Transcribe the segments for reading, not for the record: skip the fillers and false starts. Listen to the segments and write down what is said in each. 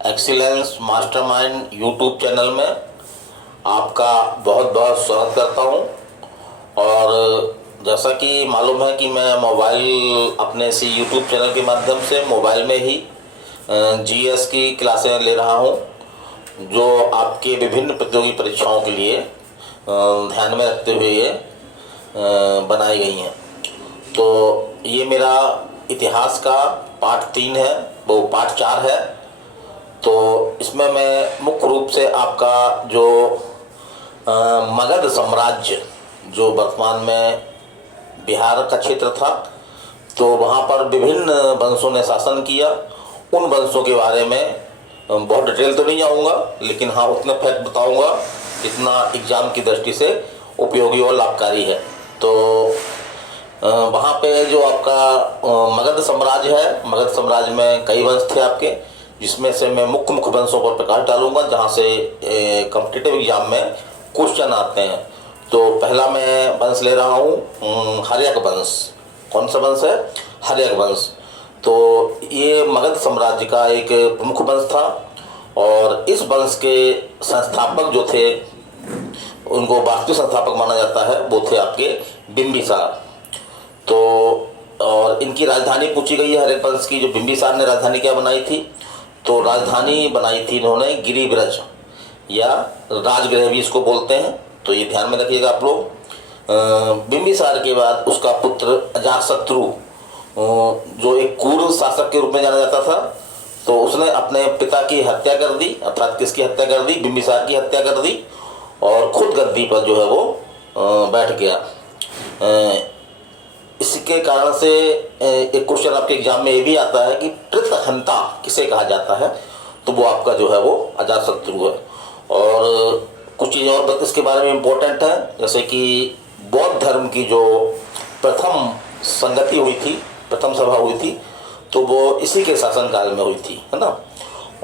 Excellence mastermind YouTube channel में आपका बहुत बहुत स्वागत करता हूं। और जैसा कि मालूम है कि मैं मोबाइल अपने इसी यूट्यूब चैनल के माध्यम से मोबाइल में ही जीएस की क्लासें ले रहा हूं, जो आपके विभिन्न प्रतियोगी परीक्षाओं के लिए ध्यान में रखते हुए ये बनाई गई हैं। तो ये मेरा इतिहास का पार्ट 3 है, वो पार्ट 4 है। तो इसमें मैं मुख्य रूप से आपका जो मगध साम्राज्य जो वर्तमान में बिहार का क्षेत्र था, तो वहाँ पर विभिन्न वंशों ने शासन किया, उन वंशों के बारे में बहुत डिटेल तो नहीं जाऊँगा, लेकिन हाँ उतने फैक्ट बताऊँगा जितना एग्ज़ाम की दृष्टि से उपयोगी और लाभकारी है। तो वहाँ पे जो आपका मगध साम्राज्य है, मगध साम्राज्य में कई वंश थे आपके, जिसमें से मैं मुख्य वंशों पर प्रकाश डालूंगा जहाँ से कॉम्पिटिटिव एग्जाम में क्वेश्चन आते हैं। तो पहला मैं वंश ले रहा हूँ हर्यक वंश। कौन सा वंश है? हर्यक वंश। तो ये मगध साम्राज्य का एक प्रमुख वंश था और इस वंश के संस्थापक जो थे, उनको वास्तविक संस्थापक माना जाता है, वो थे आपके बिंबिसार। तो और इनकी राजधानी पूछी गई है हर्यक वंश की, जो बिंबिसार ने राजधानी क्या बनाई थी, तो राजधानी बनाई थी इन्होंने गिरिब्रज या राजगृह भी इसको बोलते हैं। तो ये ध्यान में रखिएगा आप लोग। बिंबिसार के बाद उसका पुत्र अजातशत्रु, जो एक क्रूर शासक के रूप में जाना जाता था, तो उसने अपने पिता की हत्या कर दी। अर्थात किसकी हत्या कर दी? बिंबिसार की हत्या कर दी और खुद गद्दी पर जो है वो बैठ गया। इसके कारण से एक क्वेश्चन आपके एग्जाम में ये भी आता है कि प्रतहंता किसे कहा जाता है, तो वो आपका जो है वो अजातशत्रु है। और कुछ चीज़ें और इसके बारे में इम्पोर्टेंट है, जैसे कि बौद्ध धर्म की जो प्रथम संगति हुई थी, प्रथम सभा हुई थी, तो वो इसी के शासनकाल में हुई थी, है ना।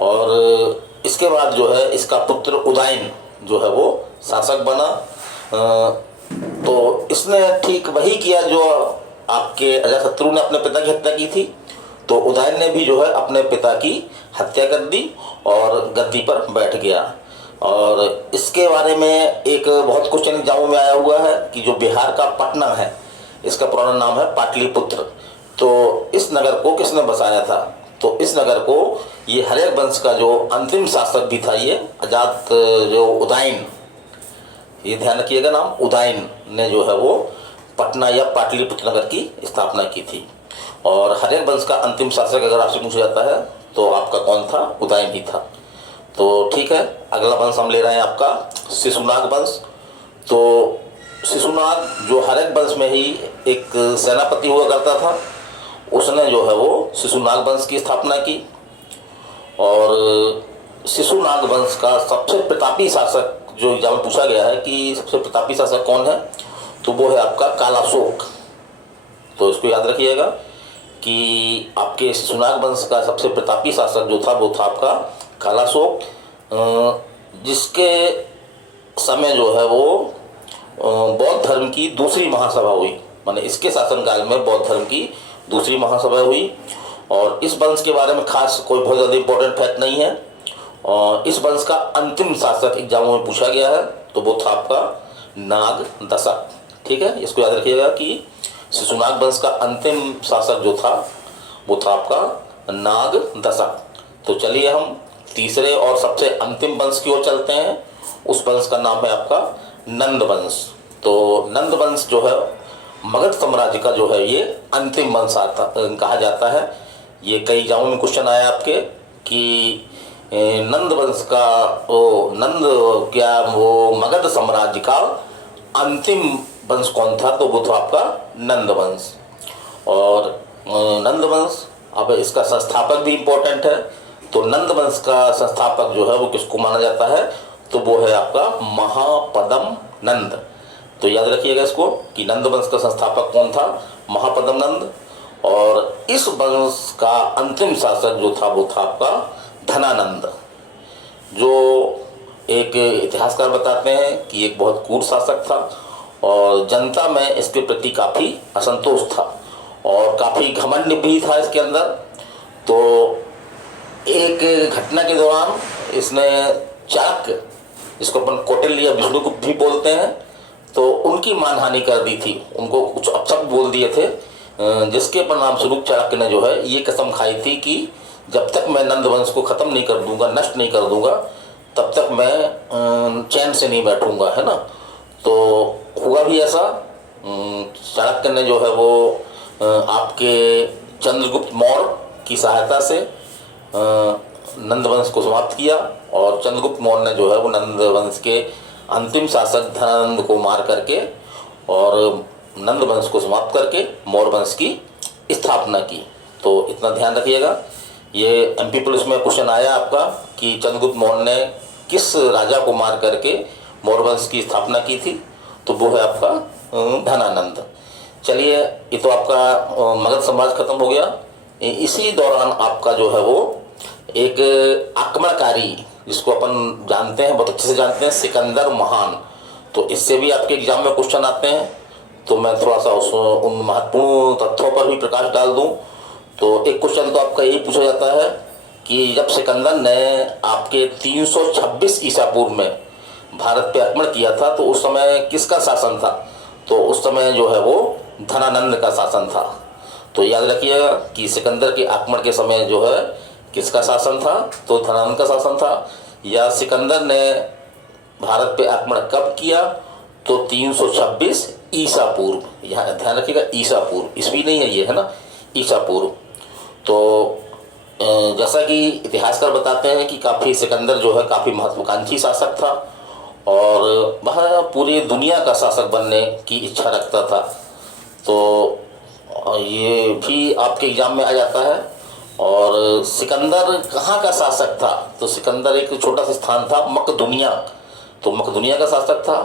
और इसके बाद जो है इसका पुत्र उदयन जो है वो शासक बना। तो इसने ठीक वही किया जो आपके अजातशत्रु ने अपने पिता की हत्या की थी। तो उदयन ने भी जो है अपने पिता की हत्या कर दी और गद्दी पर बैठ गया। और इसके बारे में एक बहुत क्वेश्चन एग्जाम में आया हुआ है कि जो बिहार का पटना है, इसका पुराना नाम है पाटलिपुत्र। तो इस नगर को किसने बसाया था? तो इस नगर को ये हर्यक वंश का जो अंतिम शासक भी था, ये अजात जो उदयन, ये ध्यान रखिएगा नाम, उदयन ने जो है वो पटना या पाटलिपुत्र नगर की स्थापना की थी। और हर्यक वंश का अंतिम शासक अगर आपसे पूछा जाता है तो आपका कौन था? उदयन ही था। तो ठीक है, अगला वंश हम ले रहे हैं आपका शिशुनाग वंश। तो शिशुनाग जो हर्यक वंश में ही एक सेनापति हुआ करता था, उसने जो है वो शिशुनाग वंश की स्थापना की। और शिशुनाग वंश का सबसे प्रतापी शासक जो एग्जाम में पूछा गया है कि सबसे प्रतापी शासक कौन है, तो वो है आपका कालाशोक। तो इसको याद रखिएगा कि आपके शिशुनाग वंश का सबसे प्रतापी शासक जो था वो था आपका कालाशोक, जिसके समय जो है वो बौद्ध धर्म की दूसरी महासभा हुई। माने इसके शासनकाल में बौद्ध धर्म की दूसरी महासभा हुई। और इस वंश के बारे में खास कोई बहुत ज़्यादा इंपॉर्टेंट फैक्ट नहीं है। और इस वंश का अंतिम शासक एग्जामों में पूछा गया है, तो वो था आपका नागदशक। ठीक है, इसको याद रखिएगा कि शिशुनाग वंश का अंतिम शासक जो था वो था आपका नागदशक। तो चलिए हम तीसरे और सबसे अंतिम वंश की ओर चलते हैं। उस वंश का नाम है आपका नंद वंश। तो नंद वंश जो है मगध साम्राज्य का जो है ये अंतिम वंश कहा जाता है। ये कई एग्जामों में क्वेश्चन आया आपके कि नंद वंश का वो नंद क्या वो मगध साम्राज्य का अंतिम वंश कौन था, तो वो था आपका नंद वंश। और नंद वंश, अब इसका संस्थापक भी इम्पोर्टेंट है। तो नंद वंश का संस्थापक जो है वो किसको माना जाता है, तो वो है आपका महापद्म नंद। तो याद रखिएगा इसको कि नंद वंश का संस्थापक कौन था? महापद्म नंद। और इस वंश का अंतिम शासक जो था वो था आपका धनानंद, जो एक इतिहासकार बताते हैं कि एक बहुत क्रूर शासक था और जनता में इसके प्रति काफ़ी असंतोष था और काफ़ी घमंड भी था इसके अंदर। तो एक घटना के दौरान इसने चाणक्य, जिसको अपन कौटिल्य या विष्णुगुप्त भी बोलते हैं, तो उनकी मानहानि कर दी थी। उनको कुछ अपशब्द बोल दिए थे, जिसके परिणाम स्वरूप चाणक्य ने जो है ये कसम खाई थी कि जब तक मैं नंद वंश को खत्म नहीं कर दूंगा, नष्ट नहीं कर दूंगा, तब तक मैं चैन से नहीं बैठूंगा, है ना। तो हुआ भी ऐसा। चाणक्य ने जो है वो आपके चंद्रगुप्त मौर्य की सहायता से नंद वंश को समाप्त किया, और चंद्रगुप्त मौर्य ने जो है वो नंद वंश के अंतिम शासक धनानंद को मार करके और नंद वंश को समाप्त करके मौर्य वंश की स्थापना की। तो इतना ध्यान रखिएगा। ये एमपी पुलिस में क्वेश्चन आया आपका कि चंद्रगुप्त मौर्य ने किस राजा को मार करके मौर्य वंश की स्थापना की थी, तो वो है आपका धनानंद। चलिए, ये तो आपका मगध साम्राज्य खत्म हो गया। इसी दौरान आपका जो है वो एक आक्रमणकारी, जिसको अपन जानते हैं, बहुत अच्छे से जानते हैं, सिकंदर महान। तो इससे भी आपके एग्जाम में क्वेश्चन आते हैं, तो मैं थोड़ा सा उन महत्वपूर्ण तथ्यों पर भी प्रकाश डाल दूं। तो एक क्वेश्चन तो आपका यही पूछा जाता है कि जब सिकंदर ने आपके 326 ईसा पूर्व में भारत पे आक्रमण किया था, तो उस समय किसका शासन था? तो उस समय जो है वो धनानंद का शासन था। तो याद रखिएगा कि सिकंदर के आक्रमण के समय जो है किसका शासन था? तो धनानंद का शासन था। या सिकंदर ने भारत पे आक्रमण कब किया? तो 326 ईसा पूर्व। यहाँ ध्यान रखिएगा, ईसा पूर्व, ईस्वी नहीं है ये, है ना, ईसा पूर्व। तो जैसा कि इतिहासकार बताते हैं कि काफ़ी सिकंदर जो है काफ़ी महत्वाकांक्षी शासक था, और वह पूरी दुनिया का शासक बनने की इच्छा रखता था। तो ये भी आपके एग्जाम में आ जाता है। और सिकंदर कहाँ का शासक था? तो सिकंदर एक छोटा सा स्थान था, मकदुनिया। तो मकदुनिया का शासक था।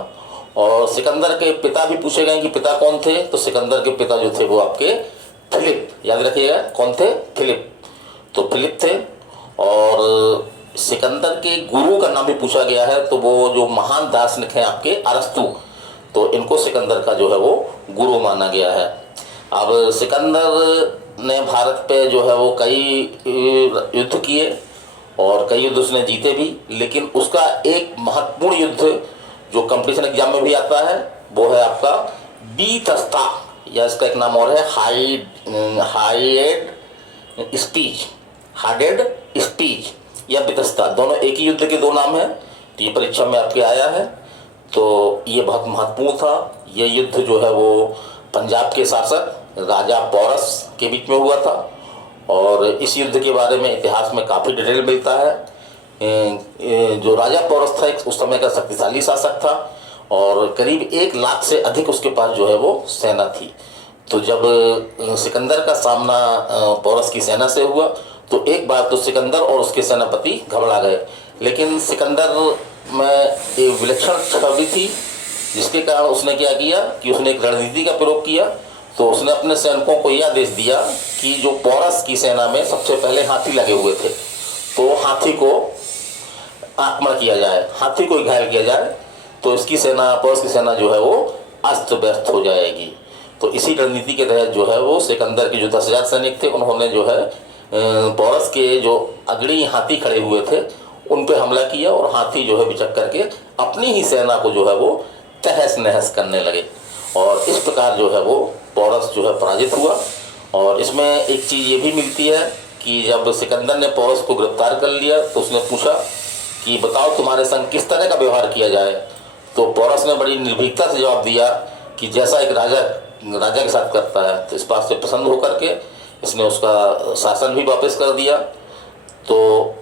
और सिकंदर के पिता भी पूछे गए कि पिता कौन थे? तो सिकंदर के पिता जो थे वो आपके फिलिप, याद रखिएगा, कौन थे? फिलिप। तो फिलिप थे। और सिकंदर के गुरु का नाम भी पूछा गया है, तो वो जो महान दार्शनिक हैं आपके अरस्तु, तो इनको सिकंदर का जो है वो गुरु माना गया है। अब सिकंदर ने भारत पे जो है वो कई युद्ध किए, और कई युद्ध उसने जीते भी, लेकिन उसका एक महत्वपूर्ण युद्ध जो कंपटीशन एग्जाम में भी आता है वो है आपका बीतस्ता, या इसका एक नाम और है हाइडेड स्पीच या बितस्ता। दोनों एक ही युद्ध के दो नाम हैं। तो ये परीक्षा में आपके आया है। तो ये बहुत महत्वपूर्ण था। ये युद्ध जो है वो पंजाब के शासक राजा पोरस के बीच में हुआ था, और इस युद्ध के बारे में इतिहास में काफ़ी डिटेल मिलता है। जो राजा पोरस था उस समय का शक्तिशाली शासक था, और करीब 1 लाख से अधिक उसके पास जो है वो सेना थी। तो जब सिकंदर का सामना पोरस की सेना से हुआ, तो एक बार तो सिकंदर और उसके सेनापति घबरा गए, लेकिन सिकंदर में एक विलक्षण छवि थी, जिसके कारण उसने क्या किया कि उसने एक रणनीति का प्रयोग किया। तो उसने अपने सैनिकों को यह आदेश दिया कि जो पोरस की सेना में सबसे पहले हाथी लगे हुए थे, तो हाथी को आक्रमण किया जाए, हाथी को घायल किया जाए, तो इसकी सेना, पोरस की सेना जो है वो अस्त व्यस्त हो जाएगी। तो इसी रणनीति के तहत जो है वो सिकंदर के जो 10,000 सैनिक थे, उन्होंने जो है पोरस के जो अग्रणी हाथी खड़े हुए थे उन पे हमला किया, और हाथी जो है बिचक करके अपनी ही सेना को जो है वो तहस नहस करने लगे। और इस प्रकार जो है वो पोरस जो है पराजित हुआ। और इसमें एक चीज़ ये भी मिलती है कि जब सिकंदर ने पोरस को गिरफ्तार कर लिया, तो उसने पूछा कि बताओ तुम्हारे संग किस तरह का व्यवहार किया जाए। तो पोरस ने बड़ी निर्भीकता से जवाब दिया कि जैसा एक राजा के साथ करता है। तो इस बात से प्रसन्न होकर के इसने उसका शासन भी वापस कर दिया। तो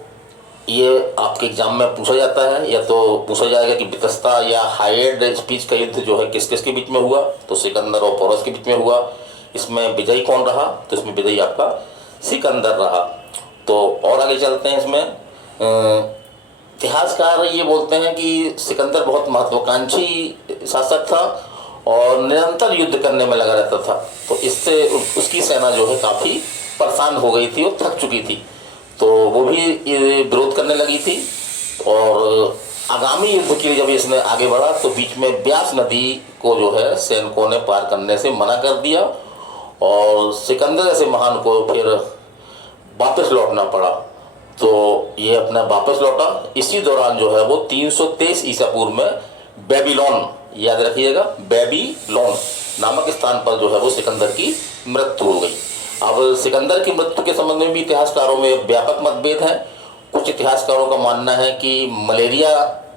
ये आपके एग्जाम में पूछा जाता है, या तो पूछा जाएगा कि बितस्ता या हाइड स्पीच का युद्ध जो है किस किस के बीच में हुआ? तो सिकंदर और पोरस के बीच में हुआ। इसमें विजयी कौन रहा? तो इसमें विजयी आपका सिकंदर रहा। तो और आगे चलते हैं। इसमें इतिहासकार ये बोलते हैं कि सिकंदर बहुत महत्वाकांक्षी शासक था और निरंतर युद्ध करने में लगा रहता था। तो इससे उसकी सेना जो है काफ़ी परेशान हो गई थी और थक चुकी थी, तो वो भी विरोध करने लगी थी। और आगामी युद्ध के लिए जब इसने आगे बढ़ा, तो बीच में ब्यास नदी को जो है सैनिकों ने पार करने से मना कर दिया, और सिकंदर जैसे महान को फिर वापस लौटना पड़ा। तो ये अपना वापस लौटा। इसी दौरान जो है वो 323 ईसा पूर्व में बेबीलोन, याद रखिएगा, बेबीलोन नामक स्थान पर जो है वो सिकंदर की मृत्यु हो गई। अब सिकंदर की मृत्यु के संबंध में भी इतिहासकारों में व्यापक मतभेद हैं। कुछ इतिहासकारों का मानना है कि मलेरिया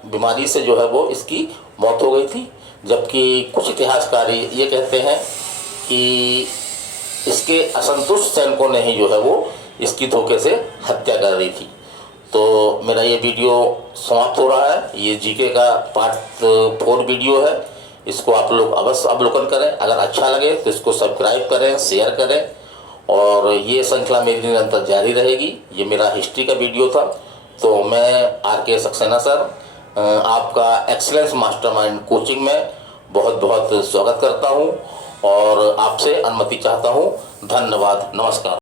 बीमारी से जो है वो इसकी मौत हो गई थी, जबकि कुछ इतिहासकार ये कहते हैं कि इसके असंतुष्ट सैनिकों ने ही जो है वो इसकी धोखे से हत्या कर दी थी। तो मेरा ये वीडियो समाप्त हो रहा है। ये जीके का पार्ट 4 वीडियो है। इसको आप लोग अवश्य अवलोकन करें। अगर अच्छा लगे तो इसको सब्सक्राइब करें, शेयर करें, और ये श्रृंखला मेरी निरंतर जारी रहेगी। ये मेरा हिस्ट्री का वीडियो था। तो मैं आर.के. सक्सेना सर आपका एक्सीलेंस मास्टरमाइंड कोचिंग में बहुत बहुत स्वागत करता हूँ और आपसे अनुमति चाहता हूँ। धन्यवाद, नमस्कार।